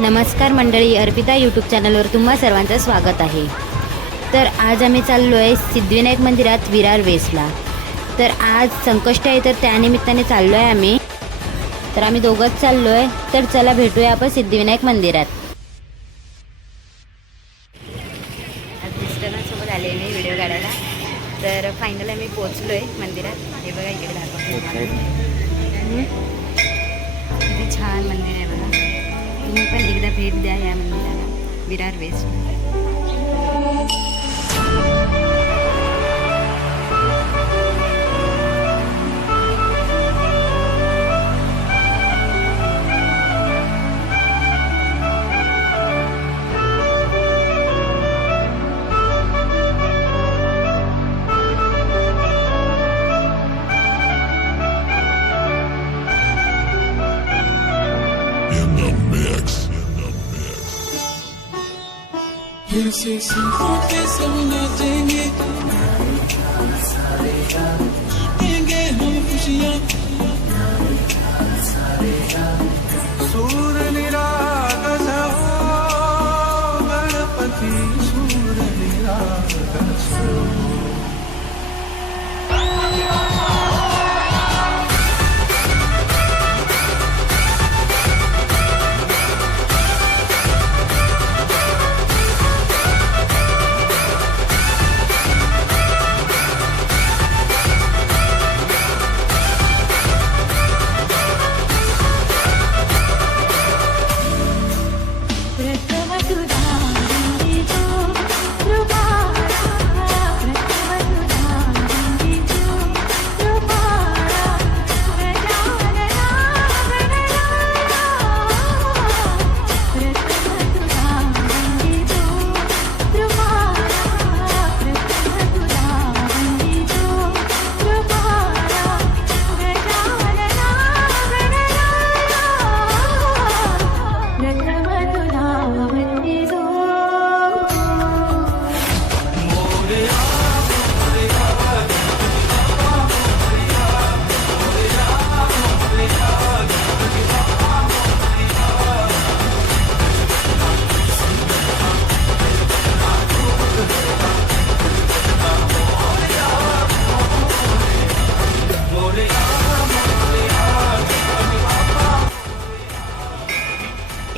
नमस्कार मंडळी, अर्पिता यूट्यूब चॅनलवर तुम्हा सर्वांचं स्वागत आहे। तर आज आम्ही चाललो आहे सिद्धिविनायक मंदिरात विरार वेस्टला। तर आज संकष्टी आहे, तर त्यानिमित्ताने चाललो आहे आम्ही। तर आम्ही दोघंच चाललो आहे। तर चला भेटूया आपण सिद्धिविनायक मंदिरात। आज मिस्टरांसोबत आले मी व्हिडिओ काढायला। तर फायनल आम्ही पोहोचलो आहे मंदिरात। हे बघा इकडे दाखवतो, किती छान मंदिर आहे बघा। तुम्ही पण एकदा भेट द्या या मंदिराला, विरार वेस्ट। से होके सब नाचेंगे, देंगे हम खुशियाँ। सूर निरागस हो गणपति, सूर निरागस हो।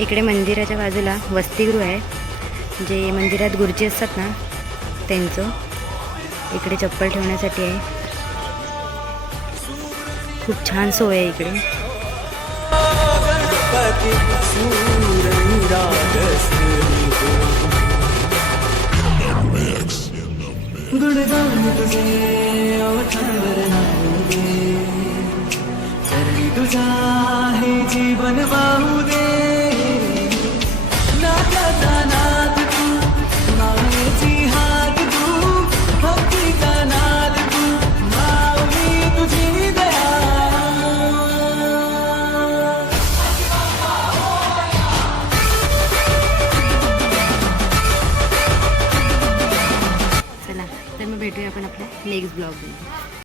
इकडे मंदिराच्या बाजूला वसतिगृह आहे। जे मंदिरात गुरुजी असतात ना त्यांचं, इकडे चप्पल ठेवण्यासाठी आहे। खूप छान सोय आहे इकडे। तुझा हे जीवन वाहू दे, नाथाचा नाद तू, मायेची हात तू, भक्तीचा नाद तू, माऊली तुझी दया। चला तर मग भेटूया आपण आपल्या नेक्स्ट ब्लॉगमध्ये।